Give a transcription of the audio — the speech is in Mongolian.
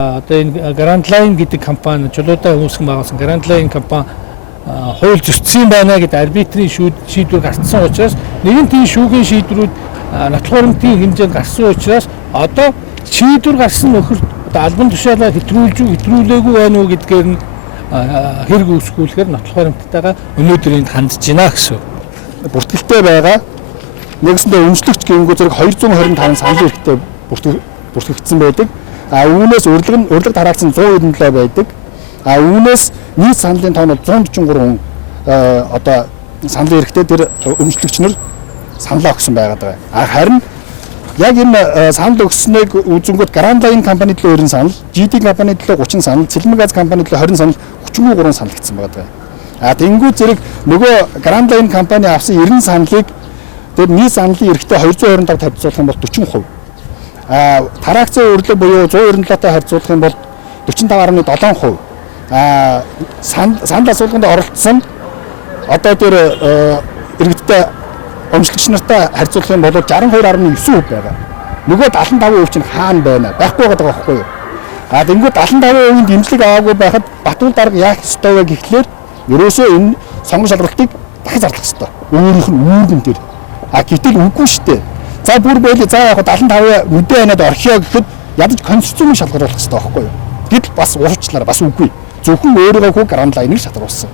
Одоо энэ Grand Line гэдэг компани чулуудаа үүсгэн байгуулсан Grand Line компани хууль зөрчсөн байна гэдэг арбитрийн шийдвэр гарсан учраас нэгэн тийм шүүхийн шийдвэрүүд нотлох хуримтын хэмжээнд гарсан учраас одоо шийдвэр гарсан нөхөр одоо албан тушаалаа хэтрүүлээгүй байна уу гэдгээр нь хэрэг үүсгүүлэхээр нотлох хуримттайгаа өнөөдөр энд хандж байна гэсэн. Бүртгэлтэй байгаа нэгсэндээ өмчлөгч гингүү зэрэг 225 санал эрхтэй бүртгэгдсэн байдаг. Үүнээс урилга тараагдсан 197 байдаг. Үүнээс нийт саналын тоон бол 143 одоо саналын эрхтэй тэр өмчлөгч нар саналаа өгсөн байгаа. Харин яг энэ санал өгснөг үзэнгүүт Grand Line компани төлөө 20 санал, GD компани төлөө 30 санал, Цэлмэг газ компани төлөө 20 санал, 33 санал гэсэн байгаа. Тэнгүү зэрэг нөгөө Grand Line компани авсан 90 саналыг тэр нийт саналын эрхтэй 225 тавьцуулах юм бол 40%. Тараагдсан урилга буюу 197-тай харьцуулах юм бол 45.7%. Санал асуулганд оролцсон одоо тэр иргэдтэй өмчлөгч нартай харьцуулах юм бол 62.9% байгаа. Нөгөө 75% чинь хаана байна? Байхгүй байгаа байхгүй юу? Тэнгүүд 75%-ийн дэмжлэг аваагүй байхад Батуул дарга яах ёстой вэ гэхлээр ерөөсөө энэ сонгон шалралтыг дахиж зарлах ёстой. Өөрийнх нь үүргэн дээр. Гэтэл үгүй шүү дээ. За бүр байлээ за яг 75 мэдээ ханаад орхиё гэхэд ядаж конституцийн шалгаруулах хэрэгтэй байхгүй юу? Гэтэл бас уурчлаараа бас үгүй. Зөвхөн өөрийгөө Grand Line-ыг шалгаруулсан.